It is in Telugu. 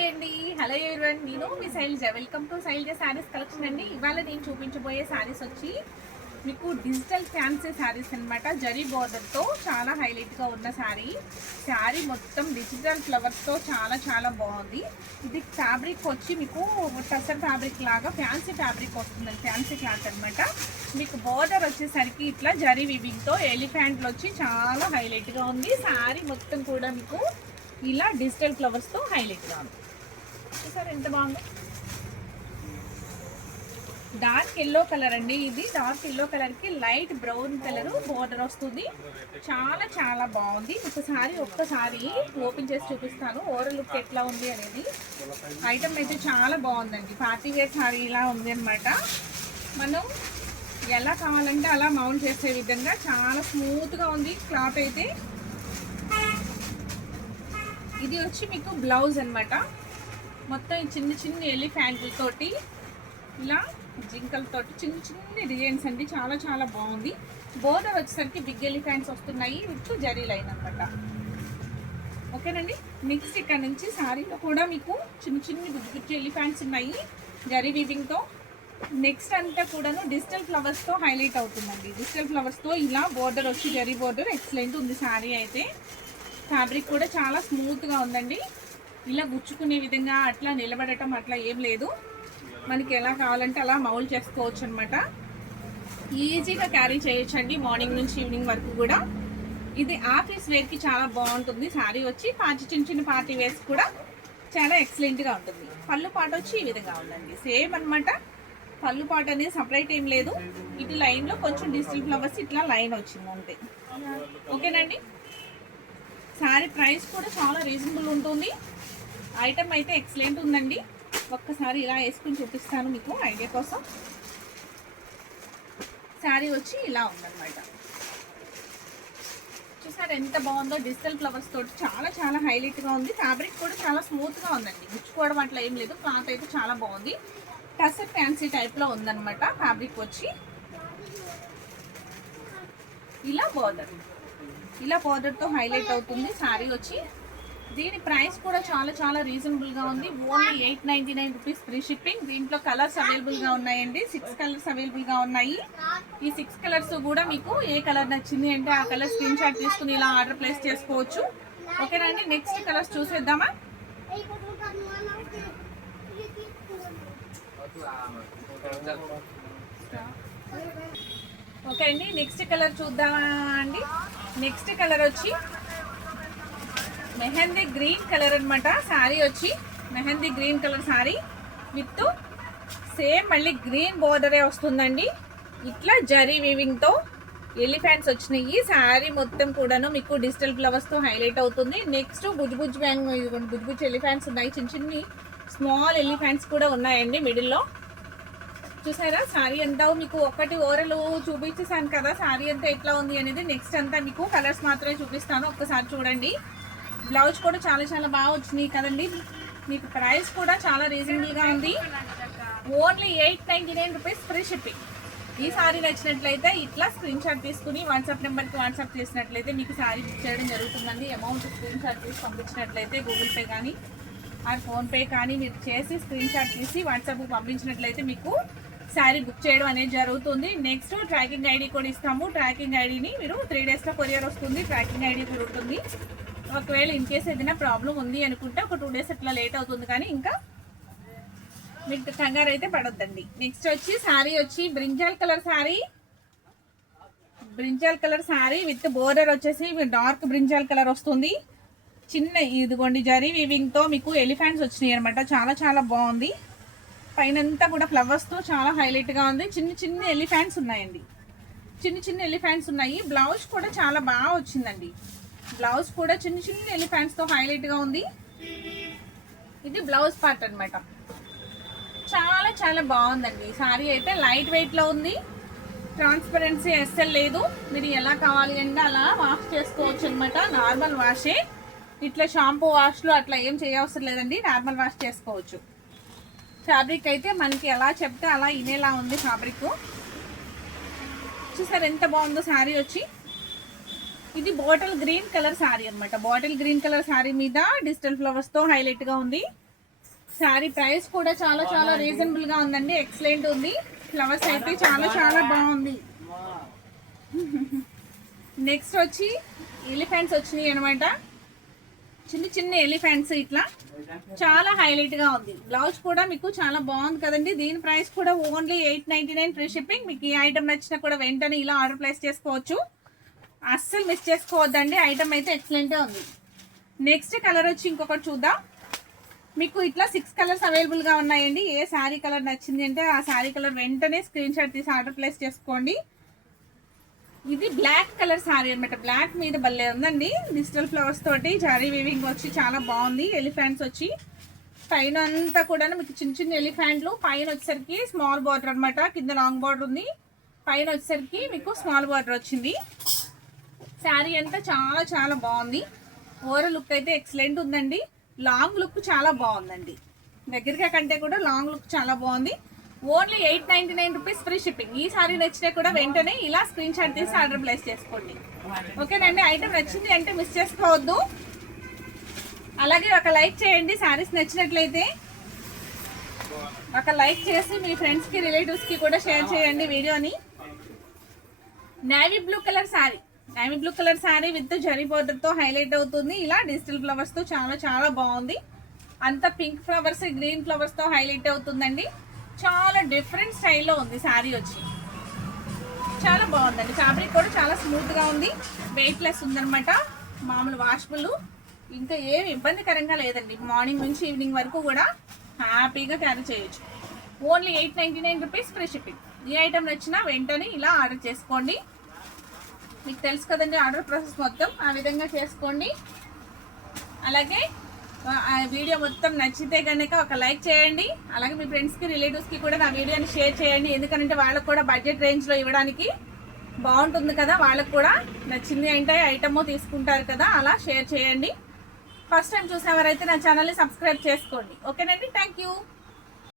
హాయ్ అండి, హలో ఎవరివన్, నేను మీ Shailaja. Welcome to Shailaja sarees collection అండి. ఇవాళ నేను చూపించబోయే శారీస్ వచ్చి మీకు డిజిటల్ ఫ్యాన్సీ శారీస్ అనమాట. జరీ బోర్డర్తో చాలా హైలైట్గా ఉన్న శారీ మొత్తం డిజిటల్ ఫ్లవర్స్తో చాలా బాగుంది. ఇది ఫ్యాబ్రిక్ వచ్చి మీకు టసర్ ఫ్యాబ్రిక్ లాగా ఫ్యాన్సీ ఫ్యాబ్రిక్ వస్తుందండి, ఫ్యాన్సీ క్లాత్ అనమాట. మీకు బోర్డర్ వచ్చేసరికి ఇట్లా జరీ వివింగ్తో ఎలిఫెంట్లు వచ్చి చాలా హైలైట్గా ఉంది. శారీ మొత్తం కూడా మీకు ఇలా డిజిటల్ ఫ్లవర్స్తో హైలైట్గా ఉంది. చూసారు ఎంత బాగుంది. డార్క్ ఎల్లో కలర్ అండి. ఇది డార్క్ ఎల్లో కలర్కి లైట్ బ్రౌన్ కలర్ బోర్డర్ వస్తుంది. చాలా బాగుంది. ఒక్కసారి ఓపెన్ చేసి చూపిస్తాను ఓవరాల్ లుక్ ఎట్లా ఉంది అనేది. ఐటమ్ అయితే చాలా బాగుందండి. పార్టీ వేర్ శారీ ఇలా ఉంది అనమాట. మనం ఎలా కావాలంటే అలా మౌంట్ చేసే విధంగా చాలా స్మూత్గా ఉంది క్లాత్ అయితే. ఇది వచ్చి మీకు బ్లౌజ్ అనమాట. మొత్తం చిన్న ఎలిఫెంట్లతోటి ఇలా జింకలతోటి చిన్న డిజైన్స్ అండి. చాలా బాగుంది. బోర్డర్ వచ్చేసరికి బిగ్ ఎలిఫెంట్స్ వస్తున్నాయి విత్ జరీ లైన్ అనమాట. ఓకేనండి. నెక్స్ట్ ఇక్కడ నుంచి శారీలో కూడా మీకు చిన్న బుజ్జి ఎలిఫెంట్స్ ఉన్నాయి జరీ వీవింగ్తో. నెక్స్ట్ అంతా కూడాను డిజిటల్ ఫ్లవర్స్తో హైలైట్ అవుతుందండి. డిజిటల్ ఫ్లవర్స్తో ఇలా బోర్డర్ వచ్చి జరీ బోర్డర్ ఎక్సలెంట్ ఉంది. శారీ అయితే ఫ్యాబ్రిక్ కూడా చాలా స్మూత్గా ఉందండి. ఇలా గుచ్చుకునే విధంగా అట్లా నిలబడటం అట్లా ఏం లేదు. మనకి ఎలా కావాలంటే అలా మౌల్డ్ చేసుకోవచ్చు అనమాట. ఈజీగా క్యారీ చేయొచ్చండి మార్నింగ్ నుంచి ఈవినింగ్ వరకు కూడా. ఇది ఆఫీస్ వేర్కి చాలా బాగుంటుంది. శారీ వచ్చి చిన్న పార్టీ వేర్స్ కూడా చాలా ఎక్సలెంట్గా ఉంటుంది. పళ్ళు పాట వచ్చి ఈ విధంగా ఉందండి. సేమ్ అనమాట. పళ్ళు పాట అనేది సపరేట్ ఏం లేదు. ఇటు లైన్లో కొంచెం డిజిటల్ ఫ్లవర్స్ ఇట్లా లైన్ వచ్చింది అంతే. ఓకేనండి. శారీ ప్రైస్ కూడా చాలా రీజనబుల్ ఉంటుంది. ఐటమ్ అయితే ఎక్సలెంట్ ఉందండి. ఒక్కసారి ఇలా వేసుకుని చూపిస్తాను మీకు ఐడియా కోసం. శారీ వచ్చి ఇలా ఉందన్నమాట. చూసారు ఎంత బాగుందో. డిజిటల్ ఫ్లవర్స్ తోటి చాలా హైలైట్గా ఉంది. ఫ్యాబ్రిక్ కూడా చాలా స్మూత్గా ఉందండి. గుచ్చుకోవడం అట్లా ఏం లేదు. క్లాత్ అయితే చాలా బాగుంది. టసర్ ఫ్యాన్సీ టైప్లో ఉందన్నమాట. ఫ్యాబ్రిక్ వచ్చి ఇలా బోర్డర్తో హైలైట్ అవుతుంది శారీ వచ్చి. దీని ప్రైస్ కూడా చాలా రీజనబుల్గా ఉంది. Only 899 rupees free shipping. దీంట్లో కలర్స్ అవైలబుల్గా ఉన్నాయండి. 6 కలర్స్ అవైలబుల్గా ఉన్నాయి. ఈ 6 కలర్స్ కూడా మీకు ఏ కలర్ నచ్చింది అంటే ఆ కలర్ స్క్రీన్ షాట్ తీసుకుని ఇలా ఆర్డర్ ప్లేస్ చేసుకోవచ్చు. ఓకేనండి. నెక్స్ట్ కలర్స్ చూసేద్దామా. ఓకే అండి. నెక్స్ట్ కలర్ చూద్దామా అండి. నెక్స్ట్ కలర్ వచ్చి మెహందీ గ్రీన్ కలర్ అనమాట. శారీ వచ్చి mehndi green colour sari with same మళ్ళీ గ్రీన్ బోర్డరే వస్తుందండి. ఇట్లా జరీ వీవింగ్తో ఎలిఫెంట్స్ వచ్చినాయి. శారీ మొత్తం కూడాను మీకు డిజిటల్ ఫ్లవర్స్తో హైలైట్ అవుతుంది. నెక్స్ట్ బుజ్జి ఎలిఫెంట్స్ ఉన్నాయి. చిన్ని స్మాల్ ఎలిఫెంట్స్ కూడా ఉన్నాయండి మిడిల్లో. చూసారా శారీ అంతా మీకు ఒకటి ఓరలు చూపించేసాను కదా శారీ అంతా ఎట్లా ఉంది అనేది. నెక్స్ట్ అంతా మీకు కలర్స్ మాత్రమే చూపిస్తాను. ఒక్కసారి చూడండి. బ్లౌజ్ కూడా చాలా బాగా వచ్చినాయి కదండి. మీకు ప్రైస్ కూడా చాలా రీజనబుల్గా ఉంది. Only 899 rupees free shipping. ఈ శారీ నచ్చినట్లయితే ఇట్లా స్క్రీన్ షాట్ తీసుకుని వాట్సాప్ నెంబర్కి వాట్సాప్ చేసినట్లయితే మీకు శారీ బుక్ చేయడం జరుగుతుందండి. అమౌంట్ స్క్రీన్ షాట్ తీసి పంపించినట్లయితే గూగుల్ పే కానీ ఫోన్పే కానీ మీరు చేసి స్క్రీన్ షాట్ తీసి వాట్సాప్కి పంపించినట్లయితే మీకు శారీ బుక్ చేయడం అనేది జరుగుతుంది. నెక్స్ట్ ట్రాకింగ్ ఐడి కూడా ఇస్తాము. ట్రాకింగ్ ఐడిని మీరు 3 డేస్లో కొరియర్ వస్తుంది. ట్రాకింగ్ ఐడి కూడా ఉంటుంది. ఒకవేళ ఇన్ కేసు ఏదైనా ప్రాబ్లం ఉంది అనుకుంటే ఒక 2 డేస్ అట్లా లేట్ అవుతుంది, కానీ ఇంకా మీకు కంగారు అయితే పడొద్దండి. నెక్స్ట్ వచ్చి శారీ వచ్చి brinjal colour sari with border వచ్చేసి డార్క్ బ్రింజాల్ కలర్ వస్తుంది. ఇదిగోండి జరీ వీవింగ్తో మీకు ఎలిఫెంట్స్ వచ్చినాయి అనమాట. చాలా బాగుంది. పైనంతా కూడా ఫ్లవర్స్తో చాలా హైలైట్గా ఉంది. చిన్న ఎలిఫెంట్స్ ఉన్నాయండి. చిన్న ఎలిఫెంట్స్ ఉన్నాయి. బ్లౌజ్ కూడా చాలా బాగా వచ్చిందండి. బ్లౌజ్ కూడా చిన్న ఎలిఫెంట్స్తో హైలైట్గా ఉంది. ఇది బ్లౌజ్ పార్ట్ అనమాట. చాలా బాగుందండి. శారీ అయితే లైట్ వెయిట్లో ఉంది. ట్రాన్స్పరెన్సీ అస్సలు లేదు. మీరు ఎలా కావాలి అంటే అలా వాష్ చేసుకోవచ్చు అనమాట. నార్మల్ వాషే. ఇట్లా షాంపూ వాష్లు అట్లా ఏం చేయవసరం లేదండి. నార్మల్ వాష్ చేసుకోవచ్చు. ఫ్యాబ్రిక్ అయితే మనకి ఎలా చెప్తే అలా ఇనేలా ఉంది ఫ్యాబ్రిక్. చూసారు ఎంత బాగుందో శారీ వచ్చి. ఇది బాటిల్ గ్రీన్ కలర్ శారీ అనమాట. బాటిల్ గ్రీన్ కలర్ శారీ మీద డిజిటల్ ఫ్లవర్స్తో హైలైట్గా ఉంది. శారీ ప్రైస్ కూడా చాలా చాలా రీజనబుల్ గా ఉందండి. ఎక్సలెంట్ ఉంది. ఫ్లవర్స్ అయితే చాలా చాలా బాగుంది. నెక్స్ట్ వచ్చి ఎలిఫెంట్స్ వచ్చినాయి అనమాట. చిన్న చిన్న ఎలిఫెంట్స్ ఇట్లా చాలా హైలైట్ గా ఉంది. బ్లౌజ్ కూడా మీకు చాలా బాగుంది కదండి. దీని ప్రైస్ కూడా ఓన్లీ 899 ఫ్రీ షిప్పింగ్. మీకు ఈ ఐటమ్ నచ్చినా కూడా వెంటనే ఇలా ఆర్డర్ ప్లేస్ చేసుకోవచ్చు. అస్సలు మిస్ చేసుకోవద్దండి. ఐటమ్ అయితే ఎక్సలెంట్ గా ఉంది. నెక్స్ట్ కలర్ వచ్చి ఇంకొకటి చూద్దాం. మీకు ఇట్లా 6 కలర్స్ అవైలబుల్ గా ఉన్నాయండి. ఏ శారీ కలర్ నచ్చింది అంటే ఆ శారీ కలర్ వెంటనే స్క్రీన్ షాట్ తీసి ఆర్డర్ ప్లేస్ చేసుకోండి. ఇది బ్లాక్ కలర్ శారీ అనమాట. బ్లాక్ మీద భలే ఉందండి. డిజిటల్ ఫ్లవర్స్ తోటి జరీ వీవింగ్ వచ్చి చాలా బాగుంది. ఎలిఫెంట్స్ వచ్చి పైన అంతా కూడా మీకు చిన్న చిన్న ఎలిఫెంట్లు. పైన వచ్చేసరికి స్మాల్ బార్డర్ అనమాట. కింద లాంగ్ బార్డర్ ఉంది. పైన వచ్చేసరికి మీకు స్మాల్ బార్డర్ వచ్చింది. శారీ అంతా చాలా చాలా బాగుంది. ఓవరాల్ లుక్ అయితే ఎక్సలెంట్ ఉందండి. లాంగ్ లుక్ చాలా బాగుందండి. దగ్గరగా కంటే కూడా లాంగ్ లుక్ చాలా బాగుంది. Only 899 rupees free shipping. ఈ సారీ నచ్చినా కూడా వెంటనే ఇలా స్క్రీన్ షాట్ తీసి ఆర్డర్ ప్లేస్ చేసుకోండి. ఓకేనండి. ఐటమ్ నచ్చింది అంటే మిస్ చేసుకోవద్దు. అలాగే ఒక లైక్ చేయండి. శారీస్ నచ్చినట్లయితే ఒక లైక్ చేసి మీ ఫ్రెండ్స్కి రిలేటివ్స్కి కూడా షేర్ చేయండి వీడియోని. Navy blue colour sari. Navy blue colour sari with zari బోర్డర్తో హైలైట్ అవుతుంది. ఇలా డిజిటల్ ఫ్లవర్స్తో చాలా చాలా బాగుంది. అంత పింక్ ఫ్లవర్స్ గ్రీన్ ఫ్లవర్స్తో హైలైట్ అవుతుందండి. చాలా డిఫరెంట్ స్టైల్లో ఉంది శారీ వచ్చి. చాలా బాగుందండి. ఫ్యాబ్రిక్ కూడా చాలా స్మూత్గా ఉంది. వెయిట్లెస్ ఉందనమాట. మామూలు వాషబుల్. ఇంకా ఏమి ఇబ్బందికరంగా లేదండి. మార్నింగ్ నుంచి ఈవినింగ్ వరకు కూడా హ్యాపీగా క్యారీ చేయొచ్చు. Only 899 rupees free shipping. ఈ ఐటమ్ నచ్చినా వెంటనే ఇలా ఆర్డర్ చేసుకోండి. మీకు తెలుసు కదండి ఆర్డర్ ప్రాసెస్ మొత్తం. ఆ విధంగా చేసుకోండి. అలాగే ఆ వీడియో మొత్తం నచ్చితే కనుక ఒక లైక్ చేయండి. అలాగే మీ ఫ్రెండ్స్కి రిలేటివ్స్కి కూడా నా వీడియోని షేర్ చేయండి. ఎందుకంటే వాళ్ళకు కూడా బడ్జెట్ రేంజ్లో ఇవ్వడానికి బాగుంటుంది కదా. వాళ్ళకు కూడా నచ్చింది అంటే ఐటమ్ తీసుకుంటారు కదా. అలా షేర్ చేయండి. ఫస్ట్ టైం చూసేవారైతే నా ఛానల్ని సబ్స్క్రైబ్ చేసుకోండి. ఓకేనండి. Thank you.